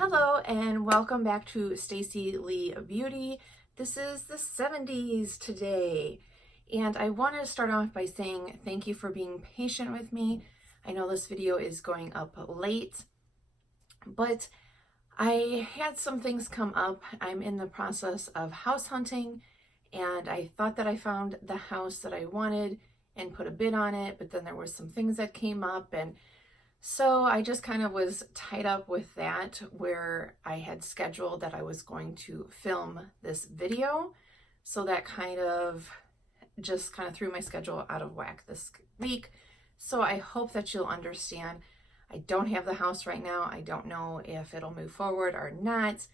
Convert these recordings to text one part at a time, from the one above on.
Hello and welcome back to Stacy Lee Beauty. This is the 70s today, and I want to start off by saying thank you for being patient with me. I know this video is going up late, but I had some things come up. I'm in the process of house hunting, and I thought that I found the house that I wanted and put a bid on it, but then there were some things that came up, and so I just kind of was tied up with that, where I had scheduled that I was going to film this video. So that kind of just kind of threw my schedule out of whack this week. So I hope that you'll understand. I don't have the house right now. I don't know if it'll move forward or not,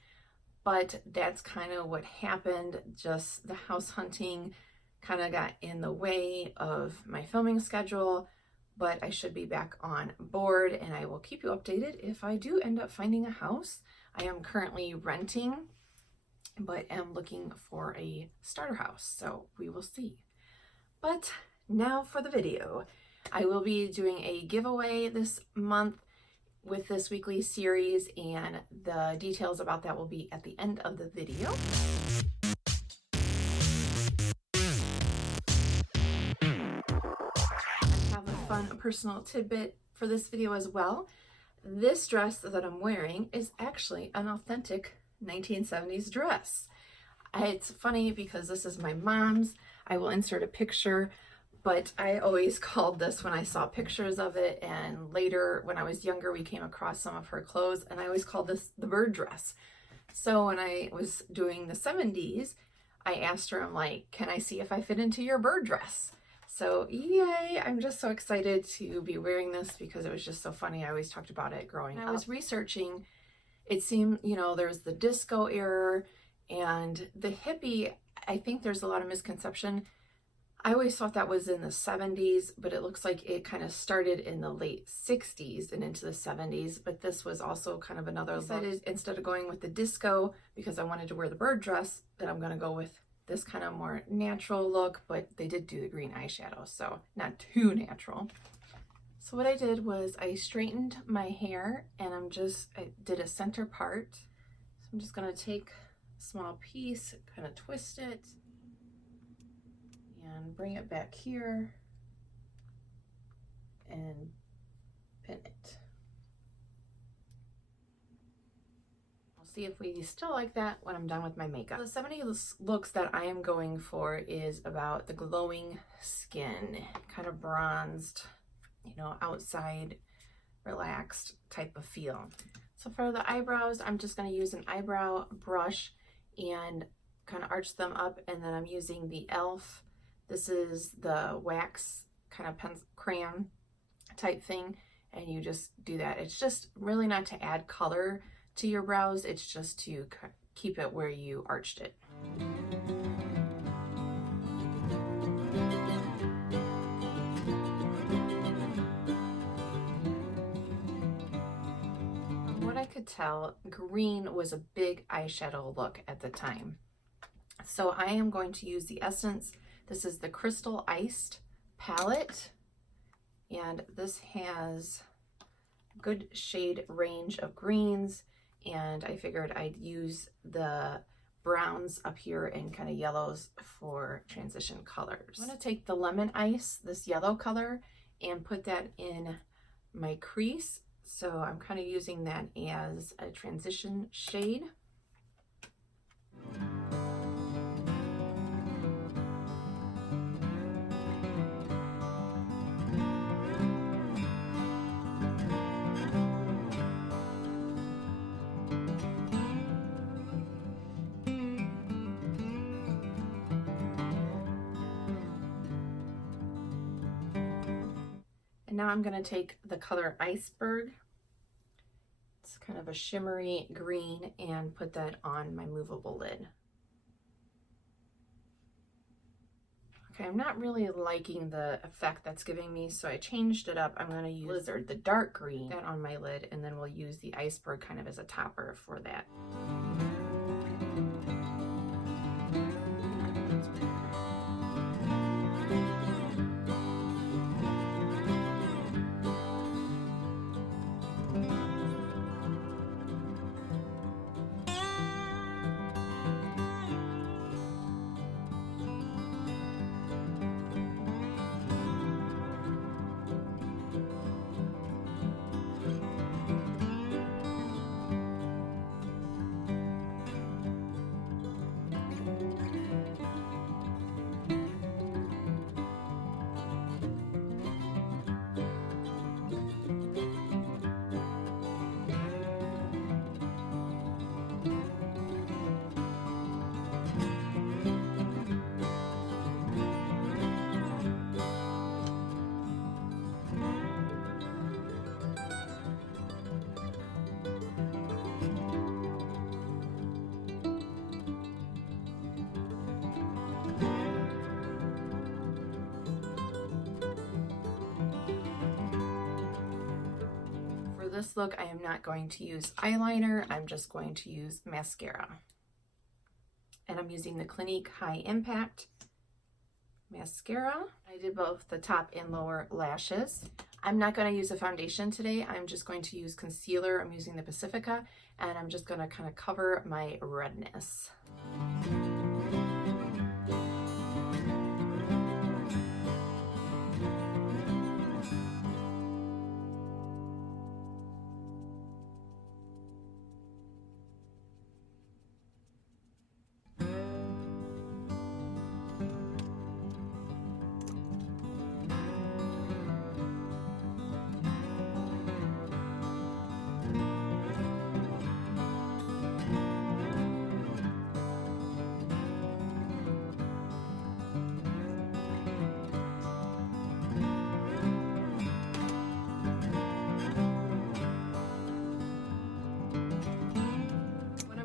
but that's kind of what happened. Just the house hunting kind of got in the way of my filming schedule. But I should be back on board, and I will keep you updated if I do end up finding a house. I am currently renting, but am looking for a starter house, so we will see. But now for the video. I will be doing a giveaway this month with this weekly series, and the details about that will be at the end of the video. A personal tidbit for this video as well. This dress that I'm wearing is actually an authentic 1970s dress. It's funny because this is my mom's. I will insert a picture, but I always called this when I saw pictures of it, and later when I was younger we came across some of her clothes, and I always called this the bird dress. So when I was doing the 70s, I asked her, I'm like, can I see if I fit into your bird dress? So yay, I'm just so excited to be wearing this because it was just so funny. I always talked about it growing up. I was researching, it seemed, there's the disco era and the hippie. I think there's a lot of misconception. I always thought that was in the 70s, but it looks like it kind of started in the late 60s and into the 70s, but this was also kind of another look. I decided instead of going with the disco, because I wanted to wear the bird dress, that I'm gonna go with this kind of more natural look, but they did do the green eyeshadow, so not too natural. So what I did was I straightened my hair, and I did a center part. So I'm just gonna take a small piece, kind of twist it, and bring it back here, and pin it. See if we still like that when I'm done with my makeup. The 70s looks that I am going for is about the glowing skin, kind of bronzed, outside relaxed type of feel. So for the eyebrows, I'm just going to use an eyebrow brush and kind of arch them up, and then I'm using the e.l.f. This is the wax kind of crayon type thing, and you just do that. It's just really not to add color to your brows, it's just to keep it where you arched it. From what I could tell, green was a big eyeshadow look at the time. So I am going to use the Essence. This is the Crystal Iced palette, and this has a good shade range of greens, and I figured I'd use the browns up here and kind of yellows for transition colors. I'm going to take the Lemon Ice, this yellow color, and put that in my crease. So I'm kind of using that as a transition shade. Now I'm going to take the color Iceberg. It's kind of a shimmery green, and put that on my movable lid. Okay, I'm not really liking the effect that's giving me, so I changed it up. I'm going to use Lizard, the dark green, that on my lid, and then we'll use the Iceberg kind of as a topper for that. this look, I am not going to use eyeliner. I'm just going to use mascara. And I'm using the Clinique High Impact mascara. I did both the top and lower lashes. I'm not going to use a foundation today. I'm just going to use concealer. I'm using the Pacifica, and I'm just going to kind of cover my redness.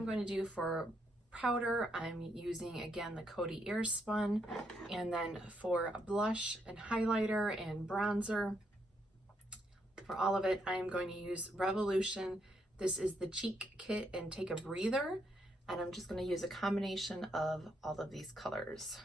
Going to do for powder, I'm using again the Coty Airspun, and then for a blush and highlighter and bronzer, for all of it, I'm going to use Revolution. This is the Cheek Kit and Take a Breather, and I'm just going to use a combination of all of these colors.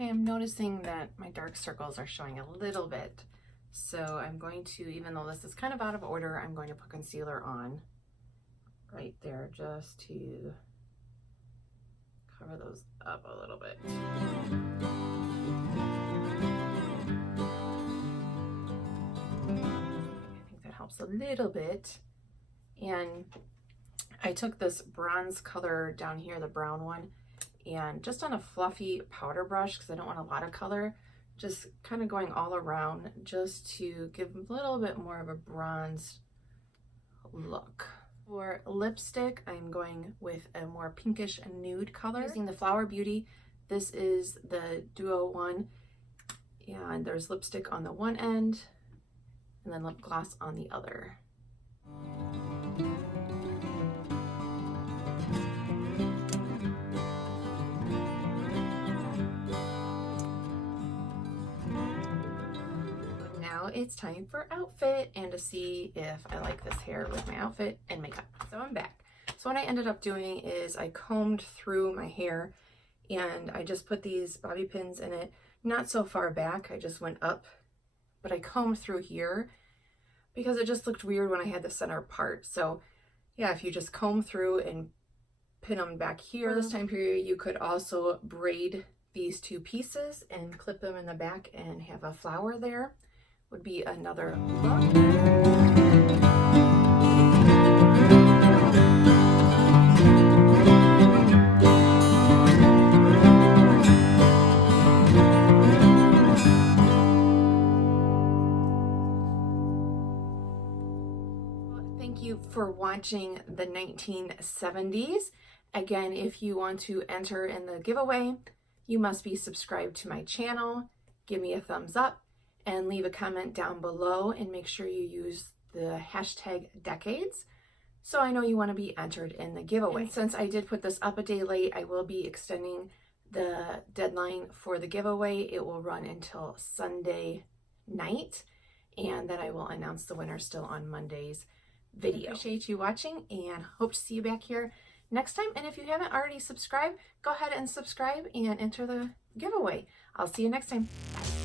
Okay, I'm noticing that my dark circles are showing a little bit. So I'm going to, even though this is kind of out of order, I'm going to put concealer on right there just to cover those up a little bit. I think that helps a little bit. And I took this bronze color down here, the brown one, and just on a fluffy powder brush, because I don't want a lot of color, just kind of going all around just to give a little bit more of a bronze look. For lipstick, I'm going with a more pinkish nude color. Using the Flower Beauty, this is the Duo one, and there's lipstick on the one end, and then lip gloss on the other. Now it's time for outfit and to see if I like this hair with my outfit and makeup. So I'm back. So what I ended up doing is I combed through my hair and I just put these bobby pins in it, not so far back, I just went up, but I combed through here because it just looked weird when I had the center part. So yeah, if you just comb through and pin them back here. For this time period, you could also braid these two pieces and clip them in the back and have a flower there. Would be another look. Thank you for watching the 1970s. Again, if you want to enter in the giveaway, you must be subscribed to my channel. Give me a thumbs up and leave a comment down below, and make sure you use the hashtag decades so I know you want to be entered in the giveaway. And since I did put this up a day late, I will be extending the deadline for the giveaway. It will run until Sunday night, and then I will announce the winner still on Monday's video. I appreciate you watching and hope to see you back here next time. And if you haven't already subscribed, go ahead and subscribe and enter the giveaway. I'll see you next time. Bye.